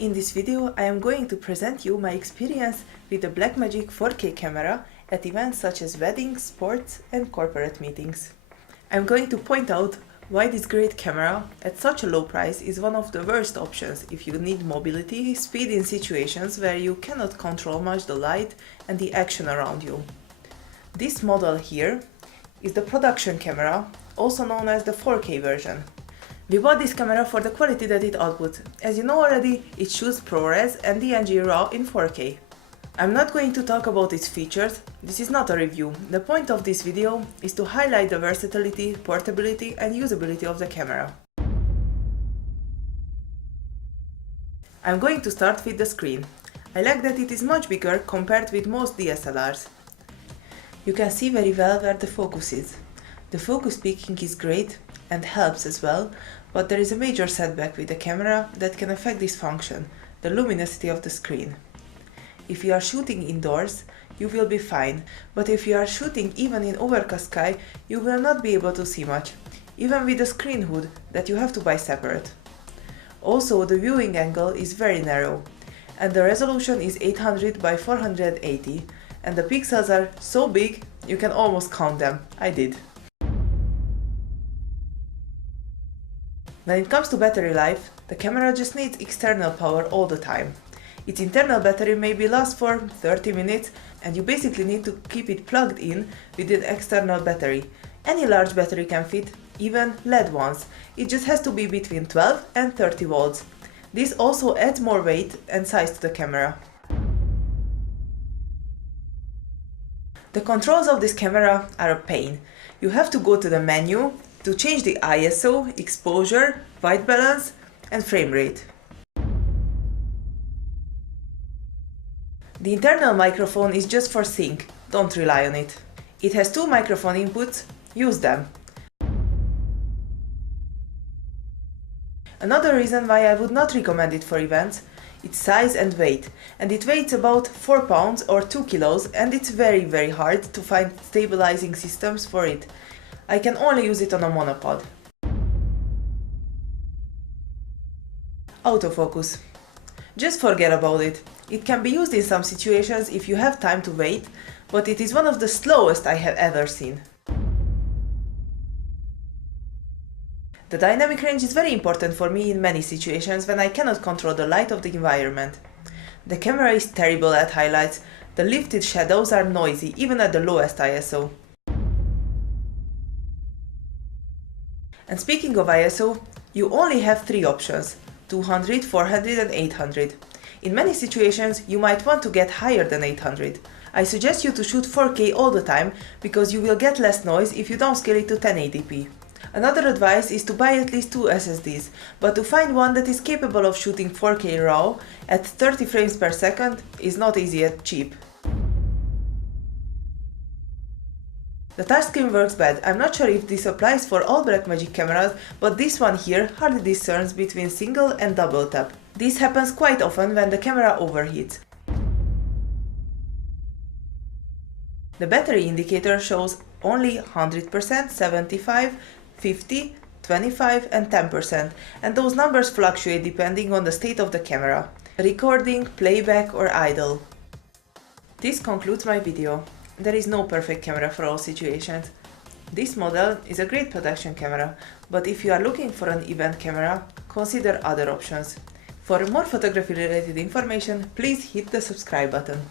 In this video, I am going to present you my experience with the Blackmagic 4K camera at events such as weddings, sports and corporate meetings. I'm going to point out why this great camera at such a low price is one of the worst options if you need mobility, speed in situations where you cannot control much the light and the action around you. This model here is the production camera, also known as the 4K version. We bought this camera for the quality that it outputs. As you know already, it shoots ProRes and DNG RAW in 4K. I'm not going to talk about its features, this is not a review. The point of this video is to highlight the versatility, portability and usability of the camera. I'm going to start with the screen. I like that it is much bigger compared with most DSLRs. You can see very well where the focus is. The focus peaking is great and helps as well, but there is a major setback with the camera that can affect this function, the luminosity of the screen. If you are shooting indoors, you will be fine, but if you are shooting even in overcast sky, you will not be able to see much, even with a screen hood that you have to buy separate. Also, the viewing angle is very narrow, and the resolution is 800 by 480, and the pixels are so big you can almost count them. I did. When it comes to battery life, the camera just needs external power all the time. Its internal battery maybe lasts for 30 minutes and you basically need to keep it plugged in with an external battery. Any large battery can fit, even LED ones. It just has to be between 12 and 30 volts. This also adds more weight and size to the camera. The controls of this camera are a pain. You have to go to the menu to change the ISO, exposure, white balance and frame rate. The internal microphone is just for sync, don't rely on it. It has two microphone inputs, use them. Another reason why I would not recommend it for events, its size and weight. And it weighs about 4 pounds or 2 kilos and it's very hard to find stabilizing systems for it. I can only use it on a monopod. Autofocus. Just forget about it. It can be used in some situations if you have time to wait, but it is one of the slowest I have ever seen. The dynamic range is very important for me in many situations when I cannot control the light of the environment. The camera is terrible at highlights, the lifted shadows are noisy even at the lowest ISO. And speaking of ISO, you only have 3 options, 200, 400 and 800. In many situations, you might want to get higher than 800. I suggest you to shoot 4K all the time, because you will get less noise if you downscale it to 1080p. Another advice is to buy at least 2 SSDs, but to find one that is capable of shooting 4K RAW at 30 frames per second is not easy yet cheap. The touchscreen works bad. I'm not sure if this applies for all Blackmagic cameras, but this one here hardly discerns between single and double tap. This happens quite often when the camera overheats. The battery indicator shows only 100%, 75, 50, 25 and 10%, and those numbers fluctuate depending on the state of the camera, recording, playback or idle. This concludes my video. There is no perfect camera for all situations. This model is a great production camera, but if you are looking for an event camera, consider other options. For more photography related information, please hit the subscribe button.